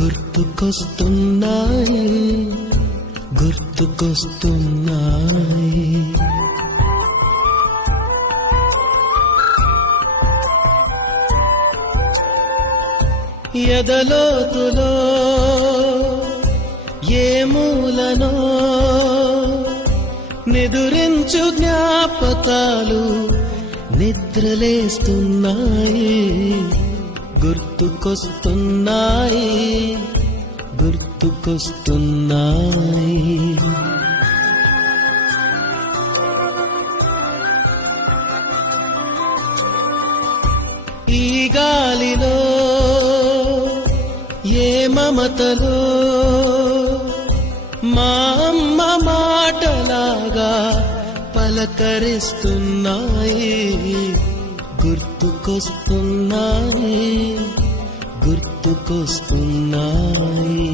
గుర్తుకొస్తున్నాయి గుర్తుకొస్తున్నాయి. ఎదలోతులో ఏ మూలనో నిదురించు జ్ఞాపకాలు నిద్రలేస్తున్నాయి. గుర్తుకొస్తున్నాయి గుర్తుకొస్తున్నాయి. ఈ గాలిలో ఏ మమతలో మా అమ్మ మాటలాగా పలకరిస్తున్నాయి. గుర్తుకొస్తున్నాయి గుర్తుకొస్తున్నాయి.